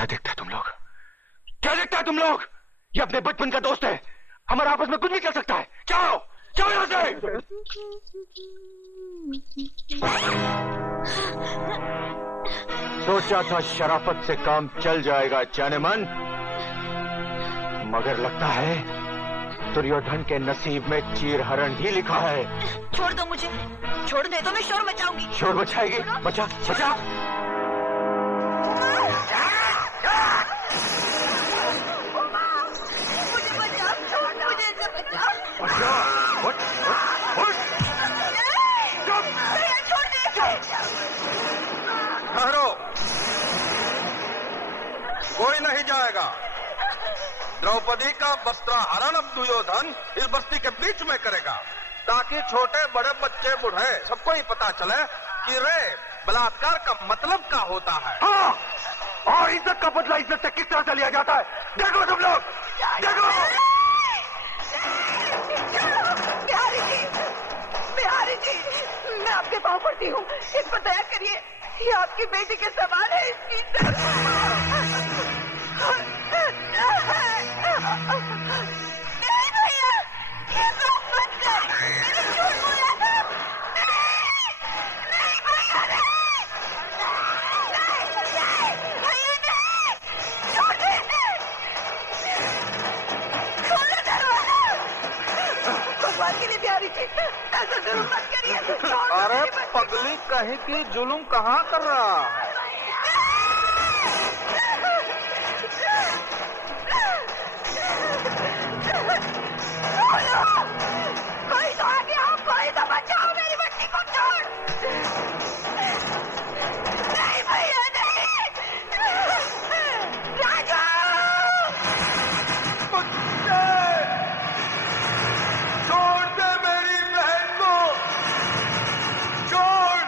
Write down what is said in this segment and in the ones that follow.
क्या देखता है तुम लोग? क्या देखता है तुम लोग? ये अपने बचपन का दोस्त है, हमारे आपस में कुछ भी चल सकता है। जाओ जाओ यहाँ से। सोचा था शराफत से काम चल जाएगा जाने मन, मगर लगता है दुर्योधन के नसीब में चीरहरण ही लिखा है। छोड़ दो मुझे, छोड़ दे तो मैं शोर मचाऊंगी। शोर मचाएगी? बचा बचा। मुझे बचाओ, छोड़ दो मुझे, इसे बचाओ। छोड़ दे। ठहरो, कोई नहीं जाएगा। द्रौपदी का वस्त्राहरण अब दुर्योधन इस बस्ती के बीच में करेगा, ताकि छोटे बड़े बच्चे बूढ़े सबको ही पता चले कि रे बलात्कार का मतलब क्या होता है। हाँ, और इज्जत का बदला इज्जत से किस तरह से लिया जाता है, देखो तुम लोग, देखो। बिहारी जी, मैं आपके पाँव पड़ती हूँ, इस पर दया करिए। ये आपकी बेटी के सवाल है, इसकी नहीं भैया, ये बात मत कर, मैंने झूठ बोला था। नहीं भैया, नहीं भैया, नहीं, छोड़ दे इसे। खोलो दरवाजा। भगवान के लिए बिहारी जी, ऐसा जरूर मत करिए। अरे पगली कहीं की जुलूम कहाँ कर रहा है? कोई तो आगे आओ, कोई तो बचाओ मेरी बच्ची को। छोड़। नहीं भैया, नहीं। राजू, छोड़ दे मेरी बहन को, छोड़।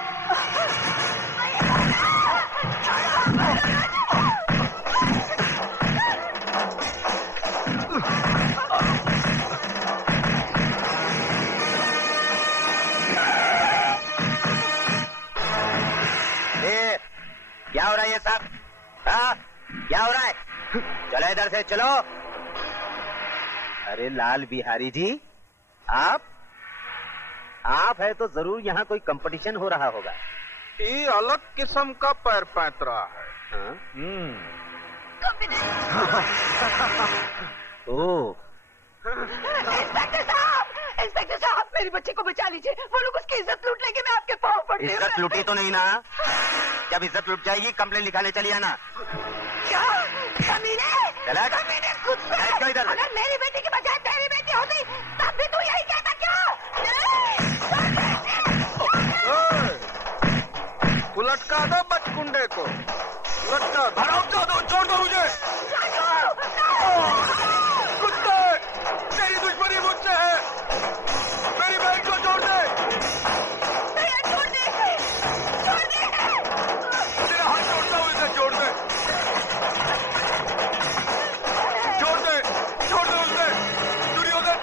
क्या हो रहा है ये सब? हाँ, क्या हो रहा है? चलो इधर से चलो। अरे लाल बिहारी जी, आप है तो जरूर यहाँ कोई कंपटीशन हो रहा होगा। ये अलग किस्म का पैर पैंतरा है। हाँ? ओ, इंस्पेक्टर साहब, मेरी बच्ची को बचा लीजिए। वो लोग उसकी इज्जत लूट लेंगे, मैं आपके पाँव पड़ती हूँ। इज्जत लूटी तो नहीं ना? जब इज्जत लूट जाएगी कंप्लेन लिखाने चली आना। क्या कमीने? कमीने कुत्ते! इधर। अगर मेरी बेटी की बजाय तेरी बेटी होती तब भी तू यही कहता क्या? उलटका दो बचकुंडे को, उलटका दो, छोड़ दो मुझे। कुत्ते, तेरी दुश्मनी मुझसे है, मेरी बहन को छोड़ दे। छोड़ दे, छोड़ दे। तेरा हाथ छोड़ता हूँ, इसे छोड़ दे, छोड़ दे, छोड़ दे उसे, दुर्योधन।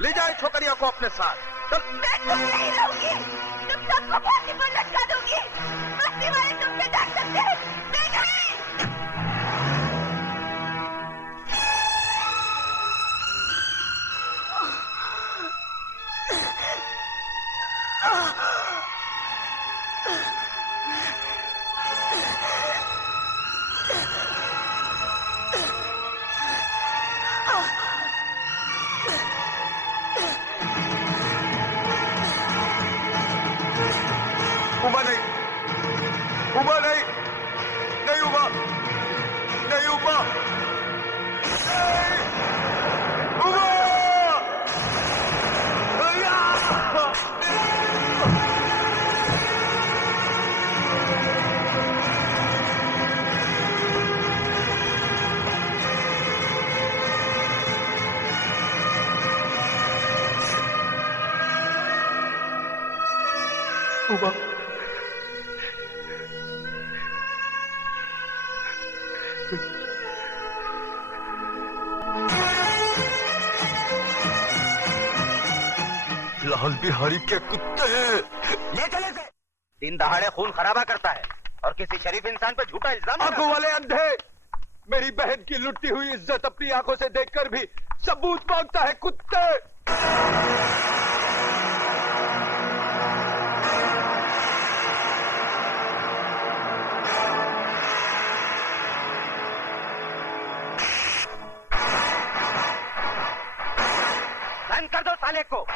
ले जाए छोकरिया को अपने साथ। मैं तुम नहीं रहूंगी, तुम सबको फांसी पर लटका दूंगी। बस्ती वाले तुमसे डर सकते हैं, मैं नहीं। उबा नहीं, उबा नहीं, नहीं उबा। उमा, लाल बिहारी के कुत्ते ले चले से। दिन दहाड़े खून खराबा करता है और किसी शरीफ इंसान पर झूठा इल्जाम आंखों वाले अंधे, मेरी बहन की लुटती हुई इज्जत अपनी आंखों से देखकर भी सबूत मांगता है कुत्ते। बंद कर दो साले को।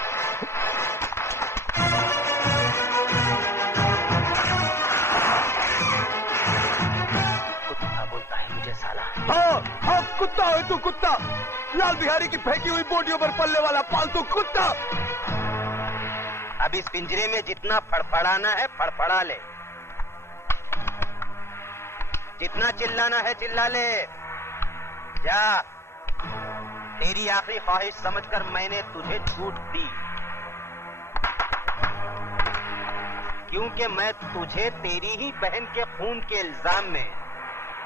कुत्ता बोलता है मुझे साला। हाँ हाँ, कुत्ता है तू, कुत्ता, लाल बिहारी की फेंकी हुई बोटियों पर पलने वाला पालतू कुत्ता। अब इस पिंजरे में जितना फड़फड़ाना है फड़फड़ा ले, जितना चिल्लाना है चिल्ला ले। जा, तेरी आखिरी ख्वाहिश समझकर मैंने तुझे छूट दी, क्योंकि मैं तुझे तेरी ही बहन के खून के इल्जाम में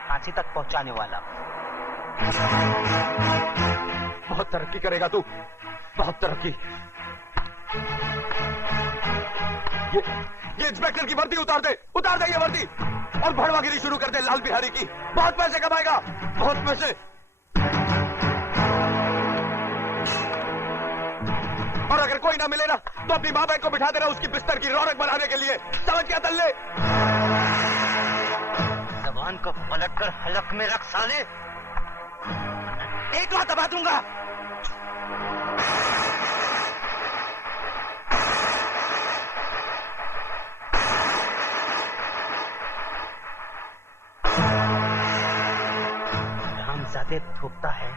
फांसी तक पहुंचाने वाला हूं। बहुत तरक्की करेगा तू, बहुत तरक्की। ये इंस्पेक्टर की वर्दी उतार दे, उतार दे ये वर्दी, और भड़वागिरी शुरू कर दे लाल बिहारी की। बहुत पैसे कमाएगा, बहुत पैसे। और अगर कोई ना मिले ना तो अपनी माँ बहन को बिठा देना उसकी बिस्तर की रौनक बढ़ाने के लिए। समझ क्या दल्ले? जबान को पलट कर हलक में रख साले, एक बात दबा दूंगा। रामजादे थूकता है,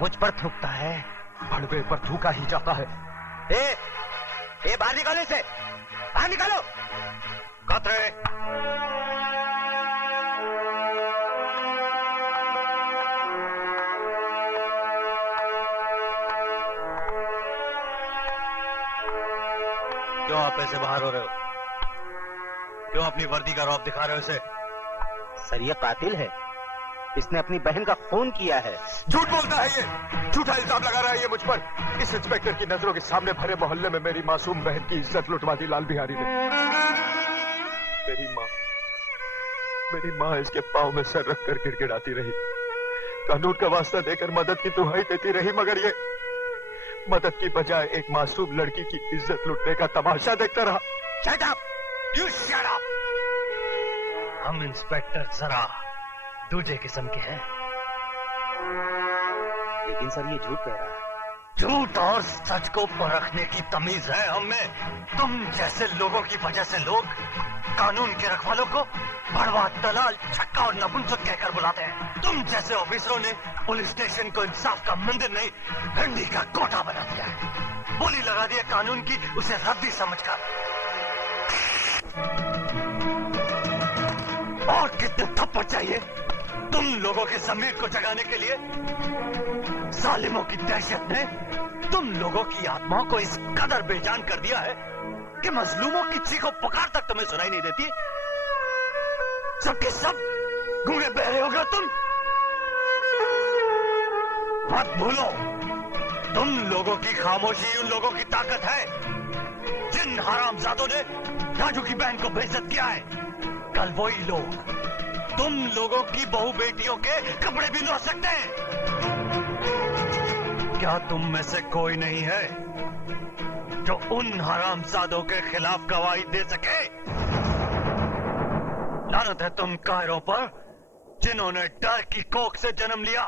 मुझ पर थूकता है, भड़वे पर थूका ही जाता है। ए बाहर निकालो इसे, बाहर निकालो। कतरे क्यों आप ऐसे बाहर हो रहे हो? क्यों अपनी वर्दी का रौब दिखा रहे हो इसे? सर ये कातिल है, इसने अपनी बहन का खून किया है। झूठ बोलता है ये, झूठा इल्जाम लगा रहा है ये मुझ पर। इस इंस्पेक्टर की नजरों के सामने भरे मोहल्ले में मेरी मासूम बहन की इज्जत लुटवा दी लाल बिहारी ने। मेरी माँ इसके पाँव में सर रखकर गिड़गिड़ाती रही, कानून का वास्ता देकर मदद की दुहाई देती रही, मगर ये मदद की बजाय एक मासूम लड़की की इज्जत लुटने का तमाशा देखता रहा। Shut up! You shut up! हम इंस्पेक्टर जरा दूजे किस्म के हैं। लेकिन सर ये झूठ कह रहा है। झूठ और सच को परखने की तमीज है हम में। तुम जैसे लोगों की वजह से लोग कानून के रखवालों को बड़वा, दलाल, छक्का और नपुंसक कहकर बुलाते हैं। तुम जैसे ऑफिसरों ने पुलिस स्टेशन को इंसाफ का मंदिर नहीं, भिंडी का कोटा बना दिया है। बोली लगा दी है कानून की, उसे रद्दी समझकर। और कितने थप्पड़ चाहिए तुम लोगों के जमीर को जगाने के लिए? जालिमों की दहशत ने तुम लोगों की आत्माओं को इस कदर बेजान कर दिया है कि मजलूमों की चीखों पुकार तक तुम्हें सुनाई नहीं देती। सबके सब गूंगे बहरे हो गए तुम। मत भूलो, तुम लोगों की खामोशी उन लोगों की ताकत है जिन हरामजादों ने राजू की बहन को बेइज्जत किया है। कल वही लोग तुम लोगों की बहू बेटियों के कपड़े भी धो सकते हैं। क्या तुम में से कोई नहीं है जो उन हरामजादों के खिलाफ गवाही दे सके? लानत है तुम कायरों पर जिन्होंने डर की कोख से जन्म लिया।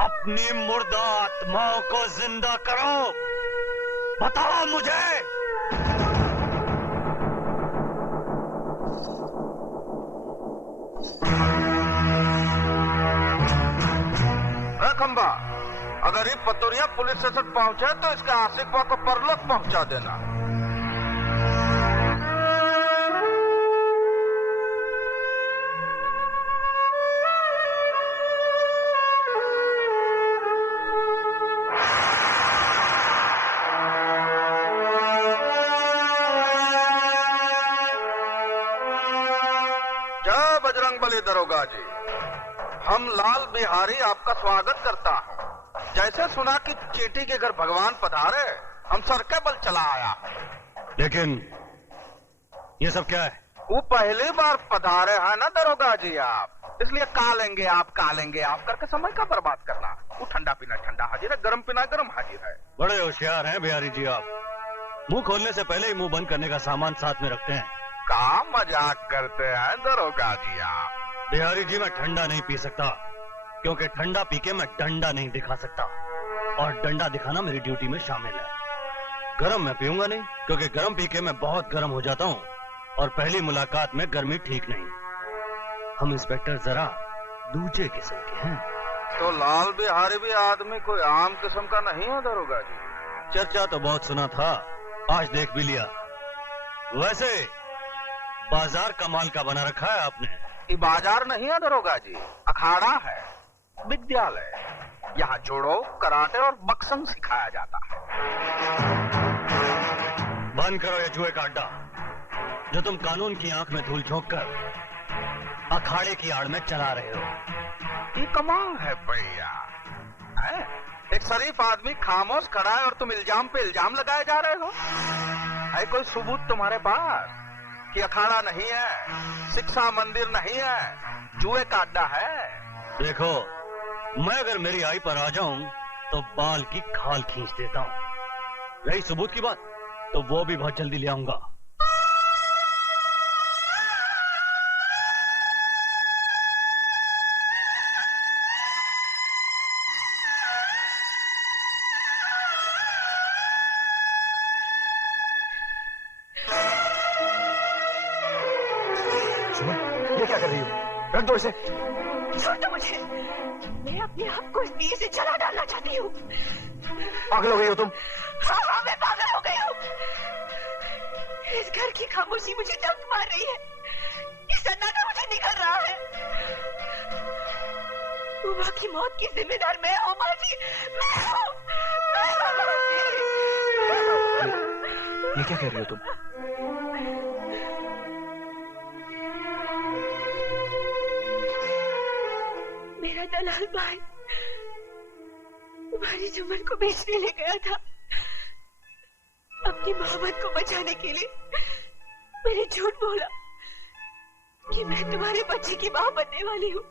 अपनी मुर्दा आत्माओं को जिंदा करो। बताओ मुझे। खंबा, अगर ये पतोरिया पुलिस स्टेशन पहुंचे तो इसके आशिक को परलोक पहुंचा देना। दरोगा जी, हम लाल बिहारी आपका स्वागत करता हूँ। जैसे सुना कि चींटी के घर भगवान पधारे, हम सर के बल चला आया हूँ। लेकिन ये सब क्या है? वो पहली बार पधारे हैं ना दरोगा जी आप, इसलिए कालेंगे आप करके समय का बर्बाद करना। वो ठंडा पीना ठंडा हाजिर है, गरम पीना गरम हाजिर है। बड़े होशियार हैं बिहारी जी आप। मुंह खोलने से पहले ही मुंह बंद करने का सामान साथ में रखते हैं। का मजाक करते हैं दरोगा जी आप? बिहारी जी मैं ठंडा नहीं पी सकता, क्योंकि ठंडा पी के मैं डंडा नहीं दिखा सकता, और डंडा दिखाना मेरी ड्यूटी में शामिल है। गरम मैं पीऊंगा नहीं, क्योंकि गरम पी के मैं बहुत गरम हो जाता हूँ, और पहली मुलाकात में गर्मी ठीक नहीं। हम इंस्पेक्टर जरा दूसरे किस्म के हैं। तो लाल बिहारी भी आदमी कोई आम किस्म का नहीं है दरोगा जी? चर्चा तो बहुत सुना था, आज देख भी लिया। वैसे बाजार कमाल का बना रखा है आपने। ये बाजार नहीं है दरोगा जी, अखाड़ा है, विद्यालय। यहाँ जोड़ो, कराटे और बक्संग सिखाया जाता है। बंद करो ये जुए का अड्डा, जो तुम कानून की आंख में धूल झोंक कर अखाड़े की आड़ में चला रहे हो। ये कमाल है भैया, एक शरीफ आदमी खामोश खड़ा है और तुम इल्जाम पे इल्जाम लगाए जा रहे हो। है कोई सबूत तुम्हारे पास कि अखाड़ा नहीं है, शिक्षा मंदिर नहीं है, जुए का अड्डा है? देखो, मैं अगर मेरी आई पर आ जाऊं तो बाल की खाल खींच देता हूं। रही सबूत की बात, तो वो भी बहुत जल्दी ले आऊंगा। ये क्या कर रही हो? रख दो इसे। छोड़ दो मुझे, मैं अपने आप को इस दिए से जला डालना चाहती हूँ। पागल हो गई हो तुम? हाँ, मैं पागल हो गई हूँ। इस घर की खामोशी मुझे दर्द मार रही है, ये सन्नाटा मुझे निकल रहा है। उमा की मौत की जिम्मेदार मैं हूँ माँ जी, मैं हूँ। ये क्या कह रही हो तुम? मेरा दलाल भाई तुम्हारी जुम्मन को बेचने ले गया था। अपनी मोहब्बत को बचाने के लिए मैंने झूठ बोला कि मैं तुम्हारे बच्चे की मां बनने वाली हूँ।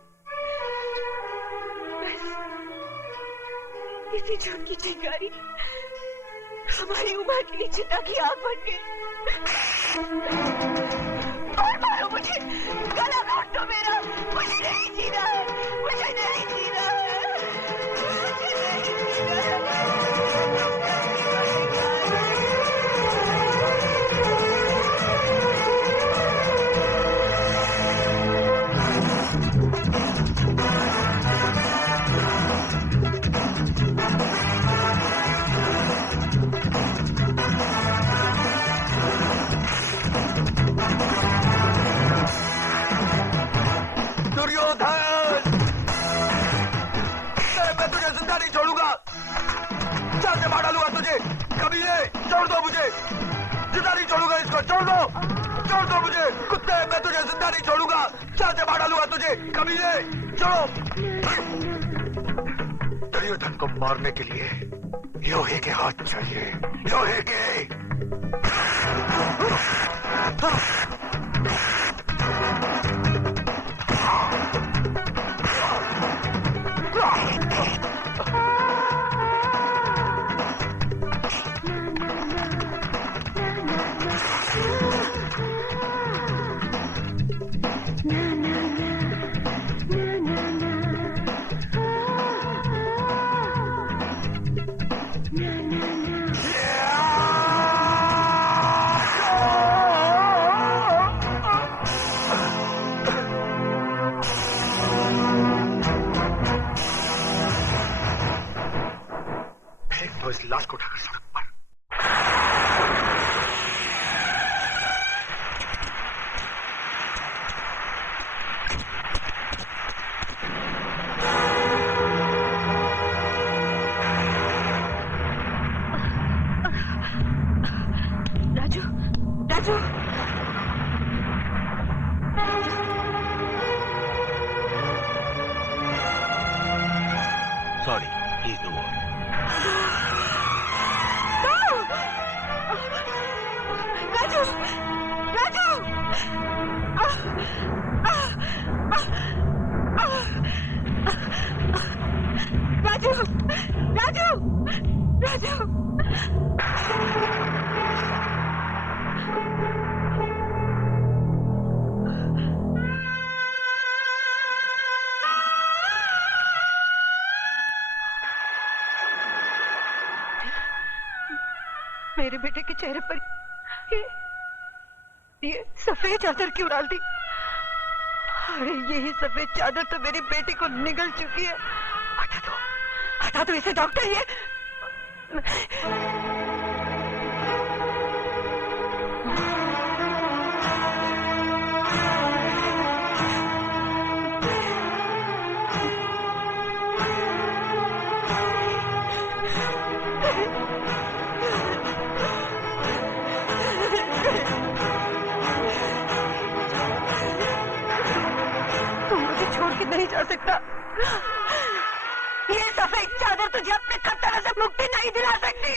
बस इसी झूठ की चिंगारी हमारी उम्र के लिए चिता की आग बन गई। और मारो मुझे, गला घोट दो मेरा, मुझे नहीं जीना है, मुझे नहीं जीना है, मुझे नहीं जीना है। छोड़ दो मुझे, कुत्ते, मैं तुझे जिंदा नहीं छोड़ूंगा। चाचे मार डालूंगा तुझे, कमीने, छोड़ो। दुर्योधन को मारने के लिए लोहे के हाथ चाहिए, लोहे के। तो इस लाश को उठाकर सड़क पर। Raju, Raju, sorry, please no more. Raju, Raju, Raju, Raju, Raju. मेरे बेटे के चेहरे पर ये सफेद चादर क्यों डाल दी? अरे यही सफेद चादर तो मेरी बेटी को निगल चुकी है। हटा दो इसे डॉक्टर। ये नहीं जा सकता। ये सफेद चादर तुझे अपने खतरे से मुक्ति नहीं दिला सकती।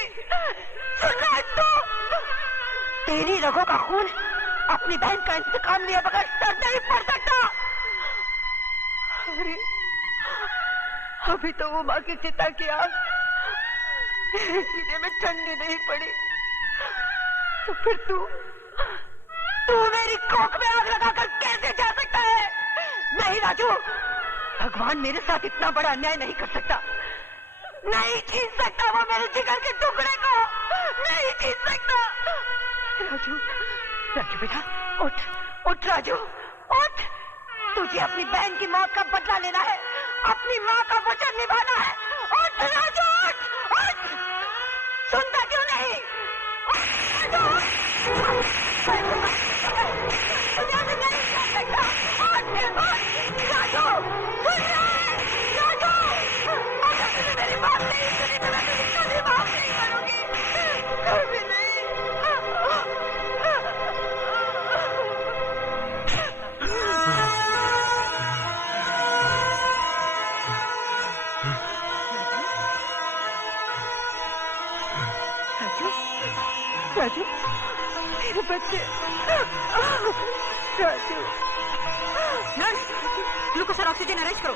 सुन रहा है तू? तेरी रगों का खून अपनी बहन का इंतकाम लिया बगैर सर नहीं पड़ सकता। अरे अभी तो वो माँ की चिता की आग सीने में ठंडी नहीं पड़ी, तो फिर तू मेरी कोख में आग लगाकर कैसे जा सकता है? नहीं राजू, भगवान मेरे साथ इतना बड़ा अन्याय नहीं कर सकता। नहीं छीन सकता वो मेरे जिगर के टुकड़े को, नहीं छीन सकता। राजू, राजू बेटा उठ राजू उठ। तुझे अपनी बहन की मौत का बदला लेना है, अपनी माँ का वचन निभाना है। उठ राजू उठ। सुनता क्यों नहीं? मेरी बात नहीं सुनी तो मैं तुझे कभी माफ नहीं करूंगी, कभी नहीं। राजू, मेरे बच्चे। राजू, नर्स, ग्लूकोज और ऑक्सीजन अरेंज करो।